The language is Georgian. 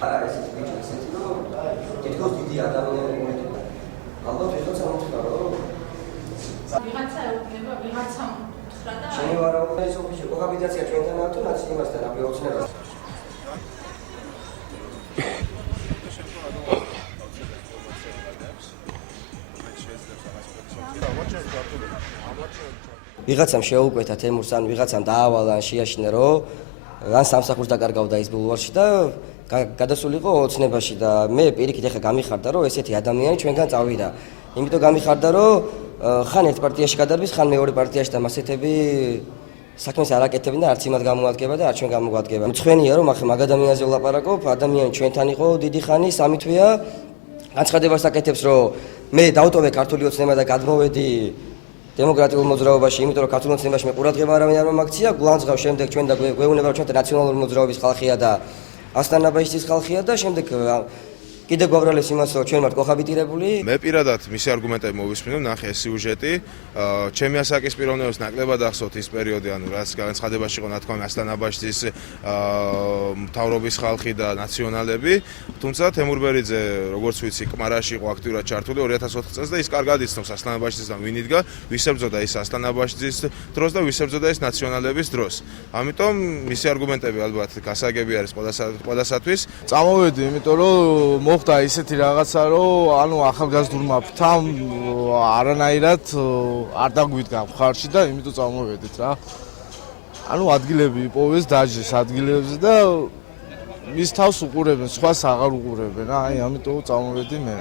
ესეთი ბიჭი ესეთი რომ თითქოს დიდი ადამიანები მოიყვება. ალბათ ეხლა წამოწდა რომ ვიღაცა ეუბნება, ვიღაცამ უთხრა და შენი ვარაუდი ის ოფისში კოჰაბიტაცია ჩვენთანაა თუ რაც იმასთან აბი ოცნებას. ვიღაცამ შეუკვეთა თემურს ან ვიღაცამ დაავალა ან შეაშინა რომ ან სამსახურს დაკარგავდა ის ბულვარში და გადასულიყო ოცნებაში და მე პირიქით ეხა გამიხარდა რომ ესეთი ადამიანი ჩვენგან წავიდა. იმიტომ გამიხარდა რომ ხან ერთ პარტიაში გადარბის, ხან მეორე პარტიაში და მასეთები საქმეს არ აკეთებენ და არც იმად გამოადგება და არც ჩვენ გამოგვადგება. მწვენია რომ ახლა მაგ ადამიანზე ვლაპარაკობ, ადამიანი ჩვენთან იყო დიდი ხანი, 3 თვეა განცხადებას აკეთებს რომ მე დავტოვე ქართული ოცნება და გადმოვედი დემოკრატიულ მოძრაობაში, იმიტომ რომ ქართულ ოცნებაში მე ყურადღება არავინ არ მომაქცია, გულანძღავ შემდეგ ჩვენ და გვეუბნება ჩვენთან ნაციონალური მოძრაობის ხალხია და ასტანაბაიშის ხალხია და შემდეგ კიდე გვაბრალეს იმას რომ ჩვენ ვართ კოჰაბიტირებული. მე პირადად მისი არგუმენტები მოვისმინე, ნახე ეს სიუჟეტი. ჩემი ასაკის პიროვნებას ნაკლებად ახსოვთ ის პერიოდი, ანუ რაც განცხადებაში იყო ნათქვამი ასტანაბაშის მთავრობის ხალხი და ნაციონალები. თუმცა თემურბერიძე, როგორც ვიცი, კმარაში იყო აქტიურად ჩართული 2004 წელს და ის კარგად იცნობს ასტანაბაშისთან ვინ იდგა, ვის ებრძოდა ის ასტანაბაშის დროს და ვის ებრძოდა ის ნაციონალების დროს. ამიტომ მისი არგუმენტები ალბათ გასაგები არის ყველასათვის. წამოვედი, იმიტომ რომ მოხდა ისეთი რაღაცა, რომ ანუ ახალგაზრდულმა ფრთამ არანაირად არ დაგვიდგა მხარში და იმიტომ წამოვედით რა. ანუ ადგილები იპოვეს დაჯეს ადგილებზე და მის თავს უყურებენ, სხვას აღარ უყურებენ. აი ამიტომ წამოვედი მე.